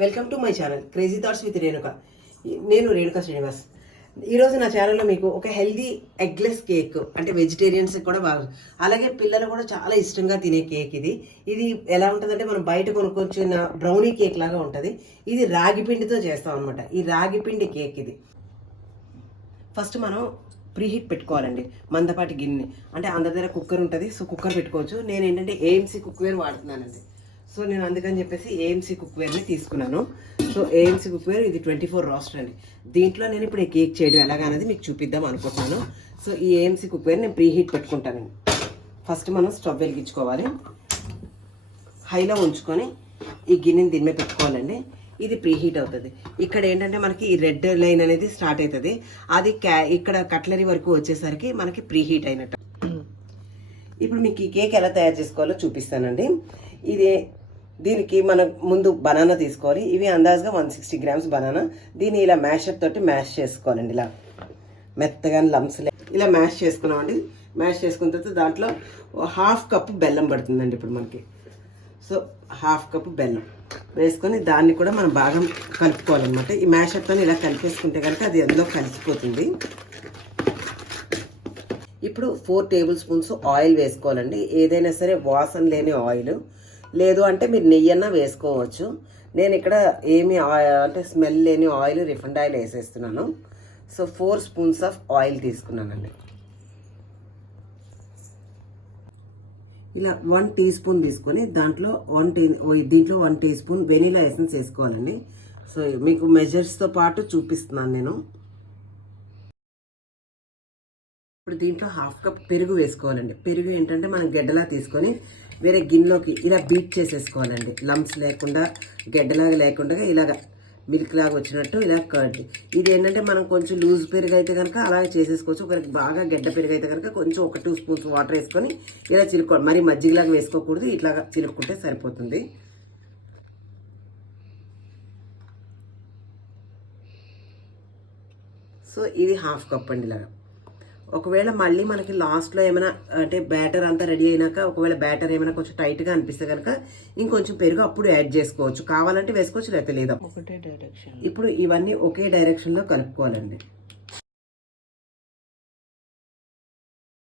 Welcome to my channel crazy thoughts with Renuka. నేను రేణుక శ్రీనివాస్. ఈరోజు నా ఛానల్లో మీకు ఒక హెల్దీ ఎగ్లెస్ కేక్, అంటే వెజిటేరియన్స్ కూడా బాగా, అలాగే పిల్లలు కూడా చాలా ఇష్టంగా తినే కేక్ ఇది. ఇది ఎలా ఉంటుందంటే మనం బయట కొనుక్కొచ్చిన బ్రౌనీ కేక్ లాగా ఉంటుంది. ఇది రాగి పిండితో చేస్తాం అనమాట. ఈ రాగి పిండి కేక్ ఇది. ఫస్ట్ మనం ప్రీహీట్ పెట్టుకోవాలండి. మందపాటి గిన్నె, అంటే అందరి దగ్గర కుక్కర్ ఉంటుంది, సో కుక్కర్ పెట్టుకోవచ్చు. నేను ఏంటంటే ఏఎంసీ కుక్వేర్ వాడుతున్నానండి. సో నేను అందుకని చెప్పేసి ఏఎంసీ కుక్వేర్ని తీసుకున్నాను. సో ఏఎంసీ కుక్వేర్ ఇది 24 రోస్టర్ అండి. దీంట్లో నేను ఇప్పుడు ఈ కేక్ చేయడం ఎలాగనేది మీకు చూపిద్దాం అనుకుంటున్నాను. సో ఈ ఏఎంసీ కుక్వేర్ నేను ప్రీహీట్ పెట్టుకుంటానండి. ఫస్ట్ మనం స్టవ్ వెలిగించుకోవాలి, హైలో ఉంచుకొని ఈ గిన్నెని దీని మీద పెట్టుకోవాలండి. ఇది ప్రీహీట్ అవుతుంది. ఇక్కడ ఏంటంటే మనకి ఈ రెడ్ లైన్ అనేది స్టార్ట్ అవుతుంది. అది ఇక్కడ కట్లరీ వరకు వచ్చేసరికి మనకి ప్రీహీట్ అయినట్టు. ఇప్పుడు మీకు ఈ కేక్ ఎలా తయారు చేసుకోవాలో చూపిస్తానండి. దీనికి మనం ముందు బనానా తీసుకోవాలి. ఇవి అందాజుగా 160 గ్రామ్స్ బనానా. దీన్ని ఇలా మ్యాషర్ తోటి మ్యాష్ చేసుకోవాలండి. ఇలా మెత్తగా లమ్స్ ఇలా మ్యాష్ చేసుకున్నామండి. మ్యాష్ చేసుకున్న తర్వాత దాంట్లో 1/2 కప్పు బెల్లం పడుతుందండి ఇప్పుడు మనకి. సో 1/2 కప్పు బెల్లం వేసుకొని దాన్ని కూడా మనం బాగా కలుపుకోవాలన్నమాట. ఈ మ్యాషర్తో ఇలా కలిపేసుకుంటే కనుక అది అందులో కలిసిపోతుంది. ఇప్పుడు 4 టేబుల్ స్పూన్స్ ఆయిల్ వేసుకోవాలండి. ఏదైనా సరే వాసన లేని ఆయిల్, లేదు అంటే మీరు నెయ్యి అన్నా వేసుకోవచ్చు. నేను ఇక్కడ ఏమి అంటే స్మెల్ లేని ఆయిల్, రిఫైండ్ ఆయిల్ వేసేస్తున్నాను. సో 4 స్పూన్స్ ఆఫ్ ఆయిల్ తీసుకున్నానండి. ఇలా 1 టీ స్పూన్ తీసుకొని దీంట్లో 1 టీ స్పూన్ వెనీలా ఎసెన్స్ వేసుకోవాలండి. సో మీకు మెజర్స్తో పాటు చూపిస్తున్నాను నేను. ఇప్పుడు దీంట్లో 1/2 కప్ పెరుగు వేసుకోవాలండి. పెరుగు ఏంటంటే మనం గడ్డలా తీసుకొని వేరే గిన్నెలోకి ఇలా బీట్ చేసేసుకోవాలండి. లంప్స్ లేకుండా, గడ్డలాగా లేకుండా ఇలాగ మిల్క్ లాగా వచ్చినట్టు ఇలా కర్డ్. ఇది ఏంటంటే మనం కొంచెం లూజ్ పెరుగు అయితే కనుక అలాగే చేసేసుకోవచ్చు. ఒకరికి బాగా గడ్డ పెరుగు అయితే కనుక కొంచెం 2 స్పూన్స్ వాటర్ వేసుకొని ఇలా చిలుకోవాలి. మరి మజ్జిగలాగా వేసుకోకూడదు, ఇట్లాగా చిలుక్కుంటే సరిపోతుంది. సో ఇది 1/2 కప్ అండి. ఇలాగా ఒకవేళ మళ్ళీ మనకి లాస్ట్లో ఏమైనా అంటే బ్యాటర్ అంతా రెడీ అయినాక ఒకవేళ బ్యాటర్ ఏమైనా కొంచెం టైట్గా అనిపిస్తే కనుక ఇంకొంచెం పెరుగు అప్పుడు యాడ్ చేసుకోవచ్చు. కావాలంటే వేసుకోవచ్చు, లేకపోతే లేదా. ఒకటే డైరెక్షన్. ఇప్పుడు ఇవన్నీ ఒకే డైరెక్షన్లో కలుపుకోవాలండి.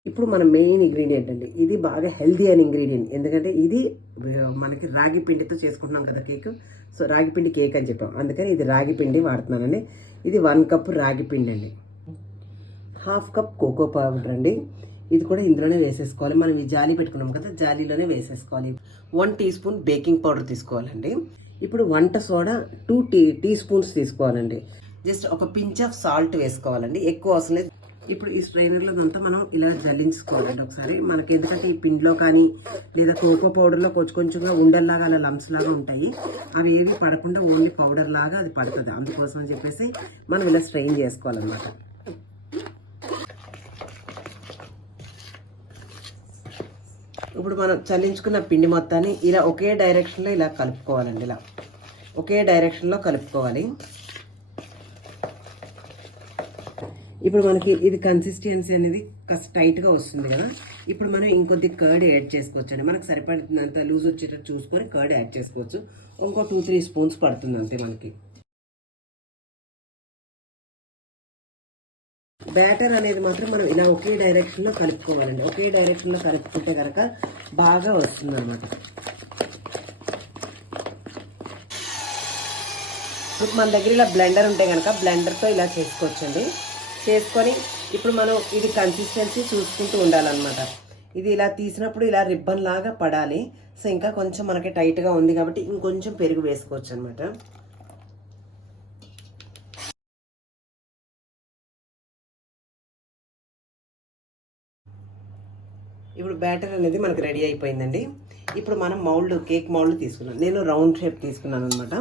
ఇప్పుడు మన మెయిన్ ఇంగ్రీడియంట్ అండి. ఇది బాగా హెల్దీ అయిన ఇంగ్రీడియంట్. ఎందుకంటే ఇది మనకి రాగి పిండితో చేసుకుంటున్నాం కదా కేక్. సో రాగి పిండి కేక్ అని చెప్పాం, అందుకని ఇది రాగి పిండి వాడుతున్నానండి. ఇది 1 కప్ రాగి పిండి అండి. 1/2 కప్ కోకో పౌడర్ అండి. ఇది కూడా ఇందులోనే వేసేసుకోవాలి. మనం ఈ జాలి పెట్టుకున్నాం కదా, జాలీలోనే వేసేసుకోవాలి. 1 టీ స్పూన్ బేకింగ్ పౌడర్ తీసుకోవాలండి. ఇప్పుడు వంట సోడా 2 టీ స్పూన్స్ తీసుకోవాలండి. జస్ట్ ఒక పించ్ ఆఫ్ సాల్ట్ వేసుకోవాలండి, ఎక్కువ అవసరం లేదు. ఇప్పుడు ఈ స్ట్రైనర్లో అంతా మనం ఇలా జల్లించుకోవాలండి ఒకసారి. మనకి ఎందుకంటే ఈ పిండిలో కానీ లేదా కోకో పౌడర్లో కొంచెంగా ఉండల్లాగా అలా లంప్స్ లాగా ఉంటాయి. అవి ఏవి పడకుండా ఓన్లీ పౌడర్ లాగా అది పడుతుంది. అందుకోసం అని చెప్పేసి మనం ఇలా స్ట్రెయిన్ చేసుకోవాలన్నమాట. ఇప్పుడు మనం చల్లించుకున్న పిండి మొత్తాన్ని ఇలా ఒకే డైరెక్షన్లో ఇలా కలుపుకోవాలండి. ఇలా ఒకే డైరెక్షన్లో కలుపుకోవాలి. ఇప్పుడు మనకి ఇది కన్సిస్టెన్సీ అనేది కాస్త టైట్గా వస్తుంది కదా. ఇప్పుడు మనం ఇంకొద్ది కర్డ్ యాడ్ చేసుకోవచ్చు అండి. మనకు సరిపడినంత లూజ్ వచ్చేటట్టు చూసుకొని కర్డ్ యాడ్ చేసుకోవచ్చు. ఇంకో 2-3 స్పూన్స్ పడుతుంది అంతే మనకి. బ్యాటర్ అనేది మాత్రం మనం ఇలా ఒకే డైరెక్షన్లో కలుపుకోవాలండి. ఒకే డైరెక్షన్లో కలుపుకుంటే కనుక బాగా వస్తుంది అనమాట. మన దగ్గర ఇలా బ్లెండర్ ఉంటే కనుక బ్లెండర్తో ఇలా చేసుకోవచ్చండి. చేసుకొని ఇప్పుడు మనం ఇది కన్సిస్టెన్సీ చూసుకుంటూ ఉండాలన్నమాట. ఇది ఇలా తీసినప్పుడు ఇలా రిబ్బన్ లాగా పడాలి. సో ఇంకా కొంచెం మనకి టైట్గా ఉంది కాబట్టి ఇంకొంచెం పెరుగు వేసుకోవచ్చు అనమాట. ఇప్పుడు బ్యాటర్ అనేది మనకు రెడీ అయిపోయిందండి. ఇప్పుడు మనం కేక్ మౌల్డ్ తీసుకున్నాం. నేను రౌండ్ షేప్ తీసుకున్నాను అనమాట.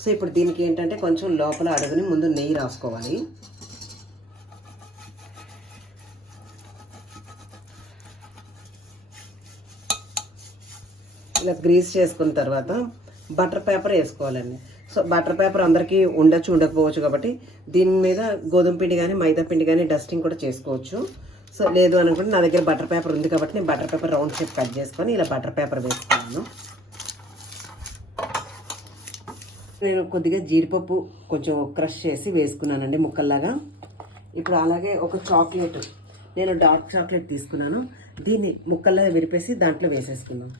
సో ఇప్పుడు దీనికి ఏంటంటే కొంచెం లోపల అడుగుని ముందు నెయ్యి రాసుకోవాలి. ఇలా గ్రీస్ చేసుకున్న తర్వాత బటర్ పేపర్ వేసుకోవాలండి. సో బటర్ పేపర్ అందరికీ ఉండకపోవచ్చు కాబట్టి దీని మీద గోధుమ పిండి కానీ మైదా పిండి కానీ డస్టింగ్ కూడా చేసుకోవచ్చు. సో లేదు అనుకుంటే నా దగ్గర బటర్ పేపర్ ఉంది కాబట్టి నేను butter paper round shape cut చేసుకొని ఇలా బటర్ పేపర్ వేసుకున్నాను. నేను కొద్దిగా జీడిపప్పు కొంచెం క్రష్ చేసి వేసుకున్నానండి ముక్కల్లాగా. ఇప్పుడు అలాగే ఒక చాక్లెట్, నేను డార్క్ చాక్లెట్ తీసుకున్నాను, దీన్ని ముక్కల్లాగా విరిపేసి దాంట్లో వేసేసుకున్నాం.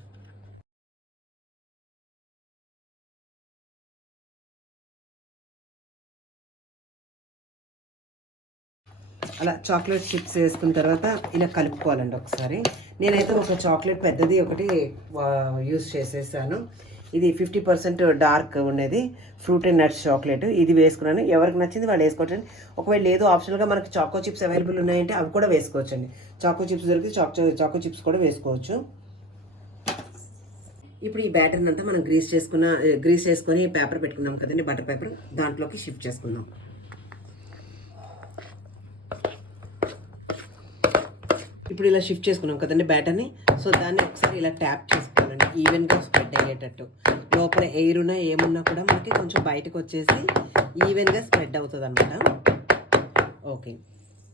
అలా చాక్లెట్ చిప్స్ వేసుకున్న తర్వాత ఇలా కలుపుకోవాలండి ఒకసారి. నేనైతే ఒక చాక్లెట్ పెద్దది ఒకటి యూస్ చేసేసాను. ఇది 50% డార్క్ ఉండేది ఫ్రూట్ అండ్ నట్స్ చాక్లెట్, ఇది వేసుకున్నాను. ఎవరికి నచ్చింది వాళ్ళు వేసుకోవచ్చండి. ఒకవేళ లేదు ఆప్షనల్గా మనకి చాకో చిప్స్ అవైలబుల్ ఉన్నాయంటే అవి కూడా వేసుకోవచ్చండి. చాకో చిప్స్ దొరికి చాకో చిప్స్ కూడా వేసుకోవచ్చు. ఇప్పుడు ఈ బ్యాటర్ని అంతా మనం గ్రీస్ చేసుకొని పేపర్ పెట్టుకున్నాం కదండి, బటర్ పేపర్, దాంట్లోకి షిఫ్ట్ చేసుకుందాం. ఇప్పుడు ఇలా షిఫ్ట్ చేసుకున్నాం కదండి బ్యాటర్ని. సో దాన్ని ఒకసారి ఇలా ట్యాప్ చేసుకోవాలండి, ఈవెన్గా స్ప్రెడ్ అయ్యేటట్టు. లోపల ఎయిర్ ఉన్నా ఏమున్నా కూడా మనకి కొంచెం బయటకు వచ్చేసి ఈవెన్గా స్ప్రెడ్ అవుతుంది అనమాట. ఓకే,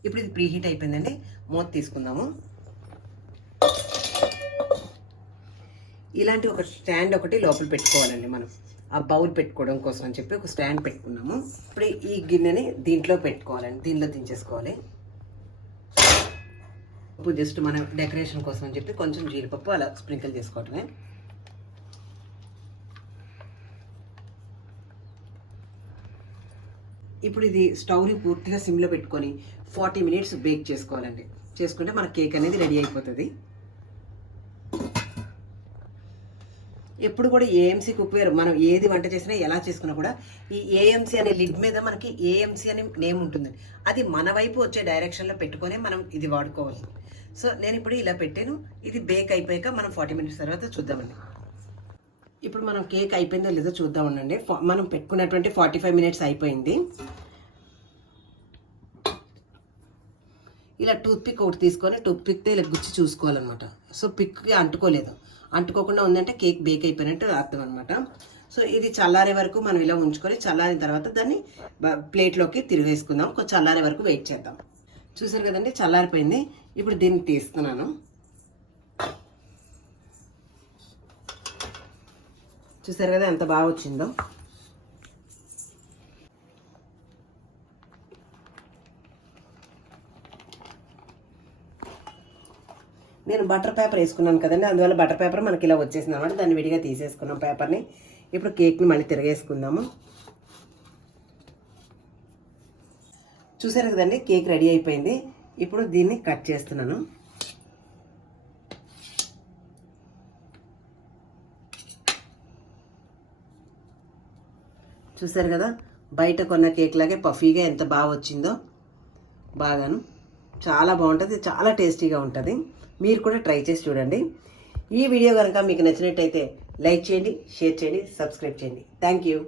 ఇప్పుడు ఇది ప్రీ హీట్ అయిపోయిందండి. మూత తీసుకుందాము. ఇలాంటి ఒక స్టాండ్ ఒకటి లోపల పెట్టుకోవాలండి మనం, ఆ బౌల్ పెట్టుకోవడం కోసం అని చెప్పి ఒక స్టాండ్ పెట్టుకున్నాము. ఇప్పుడు ఈ గిన్నెని దీంట్లో పెట్టుకోవాలండి, దీంట్లో దించేసుకోవాలి. జస్ట్ మనం డెకరేషన్ కోసం అని చెప్పి కొంచెం జీడిపప్పు అలా స్ప్రింకిల్ చేసుకోవటమే. ఇప్పుడు ఇది స్టవ్ని పూర్తిగా సిమ్లో పెట్టుకొని 40 మినిట్స్ బేక్ చేసుకోవాలండి. చేసుకుంటే మన కేక్ అనేది రెడీ అయిపోతుంది. ఎప్పుడు కూడా ఏఎంసీ కుక్వేర్ మనం ఏది వంట చేసినా ఎలా చేసుకున్నా కూడా ఈ ఏఎంసీ అనే లిడ్ మీద మనకి ఏఎంసీ అనే నేమ్ ఉంటుందండి. అది మన వైపు వచ్చే డైరెక్షన్లో పెట్టుకొని మనం ఇది వాడుకోవాలి. సో నేను ఇప్పుడు ఇలా పెట్టాను. ఇది బేక్ అయిపోయాక మనం 40 మినిట్స్ తర్వాత చూద్దామండి. ఇప్పుడు మనం కేక్ అయిపోయిందో లేదో చూద్దామండి. మనం పెట్టుకున్నటువంటి 45 మినిట్స్ అయిపోయింది. ఇలా టూత్ పిక్ ఒకటి తీసుకొని టూత్ పిక్తో ఇలా గుచ్చి చూసుకోవాలన్నమాట. సో పిక్కి అంటుకోలేదు, అంటుకోకుండా ఉందంటే కేక్ బేక్ అయిపోయినట్టు అర్థం అనమాట. సో ఇది చల్లారే వరకు మనం ఇలా ఉంచుకొని చల్లారిన తర్వాత దాన్ని ప్లేట్లోకి తిరిగేసుకుందాం. కొంచెం చల్లారే వరకు వెయిట్ చేద్దాం. చూసారు కదండి, చల్లారిపోయింది. ఇప్పుడు దీన్ని తీస్తున్నాను. చూసారు కదా ఎంత బాగా వచ్చిందో. నేను బటర్ పేపర్ వేసుకున్నాను కదండి, అందువల్ల బటర్ పేపర్ మనకి ఇలా వచ్చేసింది అనమాట. దాన్ని విడిగా తీసేసుకున్నాం పేపర్ని. ఇప్పుడు కేక్ని మళ్ళీ తిరిగేసుకుందాము. చూసారు కదండి, కేక్ రెడీ అయిపోయింది. ఇప్పుడు దీన్ని కట్ చేస్తున్నాను. చూసారు కదా, బయట కొన్న కేక్ లాగే పఫీగా ఎంత బాగా వచ్చిందో. బాగాను చాలా బాగుంటుంది, చాలా టేస్టీగా ఉంటుంది. మీరు కూడా ట్రై చేసి చూడండి. ఈ వీడియో కనుక మీకు నచ్చినట్టయితే లైక్ చేయండి, షేర్ చేయండి, సబ్స్క్రైబ్ చేయండి. Thank you.